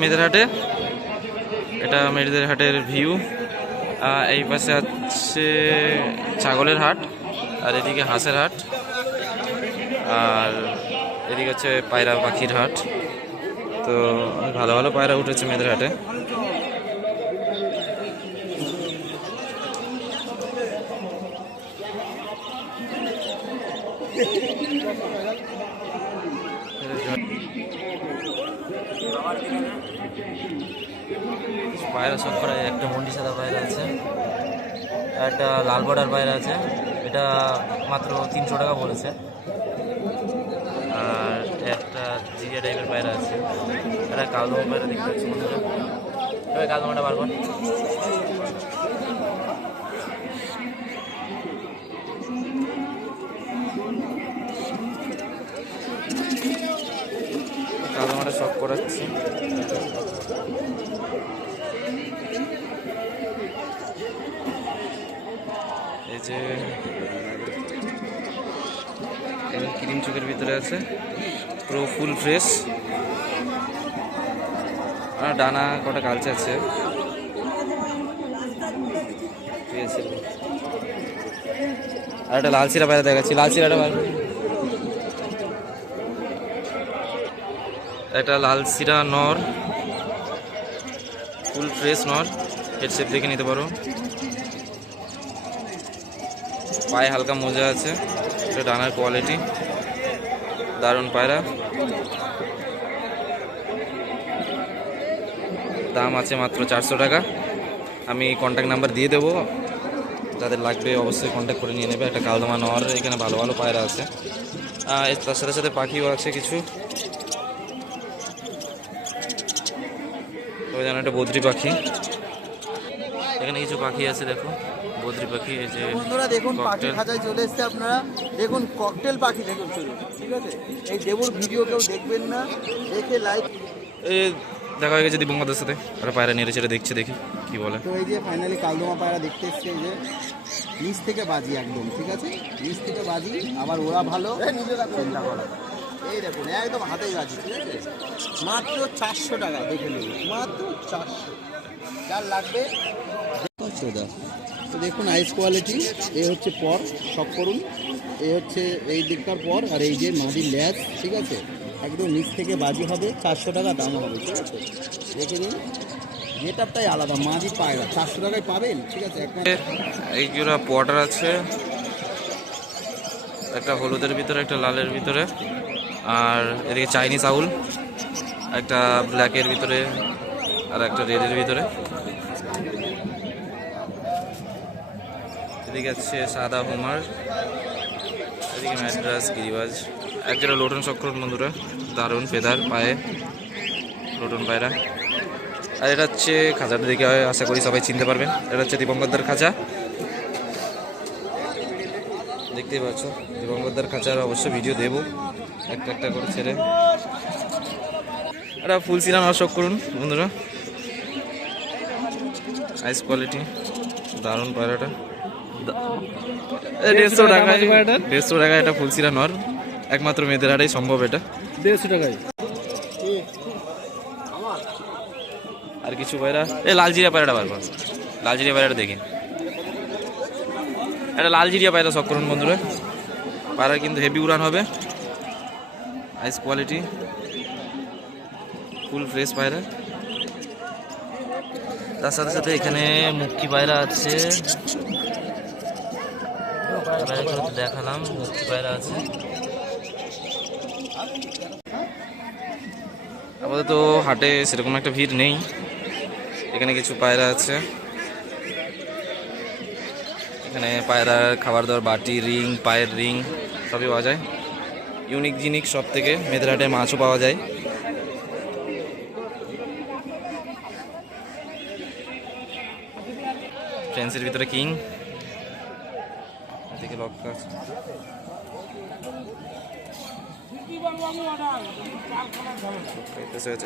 মেয়েদের হাটে, এটা মেয়েদের হাটের ভিউ। এই পাশে আছে ছাগলের হাট, আর এদিকে হাঁসের হাট, আর এদিকে হচ্ছে পায়রা পাখির হাট। তো ভালো ভালো পায়রা উঠেছে মেয়েদের হাটে। পায়রা সব করে একটা মন্ডি সাদা পায়রা আছে, একটা লাল বর্ডার পায়রা আছে, এটা মাত্র 300 টাকা বলেছে। আর একটা জিরিয়া টাইপের পায়রা আছে, একটা কালদমা পায়রা দেখতে পাচ্ছি বন্ধুরা। এবার কালদমাটা বার কর। কালদমাটা শখ করাচ্ছি। এই যে ক্রিম চোখের ভিতরে আছে, পুরো ফুল ফ্রেশ। আর ডানা কটা কালচে আছে, ঠিক আছে। আর একটা লাল সিরা পায়রা দেখাচ্ছি, লাল সিরাটা বার। একটা লাল সিরা নর, ফুল ফ্রেশ নর, হেড শেপ দেখে নিতে পারো। পায়ে হালকা মোজা আছে, এটা ডানার কোয়ালিটি দারুণ পায়রা। দাম আছে মাত্র 400 টাকা। আমি কন্ট্যাক্ট নাম্বার দিয়ে দেবো, যাদের লাগবে অবশ্যই কন্ট্যাক্ট করে নিয়ে নেবে। একটা কালদমা নর, এখানে ভালো ভালো পায়রা আছে। তার সাথে সাথে পাখিও আছে কিছু। তবে যেন একটা বদ্রি পাখি, এখানে কিছু পাখি আছে, দেখো বদ্রি পাখি। এই যে বন্ধুরা দেখুন, পাখি খাঁচায় চলে এসছে। আপনারা দেখুন ককটেল পাখি দেখুন শুধু, ঠিক আছে। এই দেবুর ভিডিও কেউ দেখবেন না, দেখে লাইক। এই দেখা হয়ে গেছে দীপঙ্করদের সাথে, ওরা পায়রা নেড়ে চেড়ে দেখছে, দেখি কি বলে। তো এই যে ফাইনালি কালদমা পায়রা দেখতে এসছে। এই যে নিচ থেকে বাজি একদম, ঠিক আছে, নিচ থেকে বাজি। আবার ওরা ভালো চিন্তা করা, এই দেখুন একদম হাতেই বাজি, ঠিক আছে। মাত্র 400 টাকা, দেখে নেবেন, মাত্র 400। যার লাগবে তো দেখুন আইস কোয়ালিটি। এই হচ্ছে পর, সব করুন। এই হচ্ছে এই দিকটার পর, আর এই যে নদীর ল্যাজ, ঠিক আছে, একদম নিচ থেকে বাজি হবে। 400 টাকা দাম হবে, ঠিক আছে। দেখে নিন, গেটআপটাই আলাদা। মাঝি পায়রা 400 টাকায় পাবেন, ঠিক আছে। এই জোড়া পটার আছে, একটা হলুদের ভিতরে, একটা লালের ভিতরে, আর এদিকে চাইনিজ আউল, একটা ব্ল্যাকের ভিতরে আর একটা রেডের ভিতরে। এদিকে আছে সাদা হোমার, এদিকে ম্যাড্রাস গিরিবাজ। একজোড়া লোটন চক্রন বন্ধুরা, দারুণ ফেদার, পায়ে লোটন পায়রা। আর এটা হচ্ছে খাঁচাটা দেখে আশা করি সবাই চিনতে পারবেন, এটা হচ্ছে দীপঙ্করদার খাঁচা। দেখতেই পাচ্ছ দীপঙ্করদার খাঁচার অবশ্যই ভিডিও দেবো একটা একটা করে ছেড়ে। এটা ফুল সিরাম শখ করুন বন্ধুরা, আইস কোয়ালিটি, দারুণ পায়রাটা। 150 টাকা, 150 টাকা এটা ফুলসিরা নর, একমাত্র মেয়েদের হাটেই সম্ভব এটা। 150 টাকায়। আর কিছু পায়রা, এই লাল জিরিয়া পায়রাটা বার কর, লাল জিরিয়া পায়রাটা দেখি। এটা লাল জিরিয়া পায়রা শখ করুন বন্ধুরা, পায়রা কিন্তু হেভি উড়ান হবে, আইস কোয়ালিটি, ফুল ফ্রেশ পায়রা। তার সাথে সাথে এখানে মুক্তি পায়রা আছে, দেখালাম মুক্তি পায়রা আছে। আপাতত হাটে সেরকম একটা ভিড় নেই, এখানে কিছু পায়রা আছে। এখানে পায়রার খাবার দাবার, বাটি, রিং, পায়ের রিং সবই পাওয়া যায়। ইউনিক জিনিস সব থেকে মেয়েদের হাটে মাছও পাওয়া যায়। ফ্রেন্সের ভিতরে কিং, এদিকে লক্কা,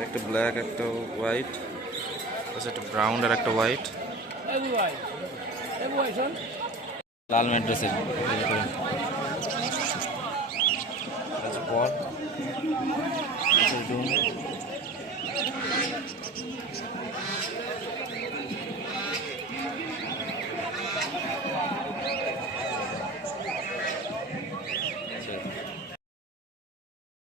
একটা ব্ল্যাক, একটা হোয়াইট, একটা ব্রাউন আর একটা হোয়াইট, লাল ম্যাড্রেসের পর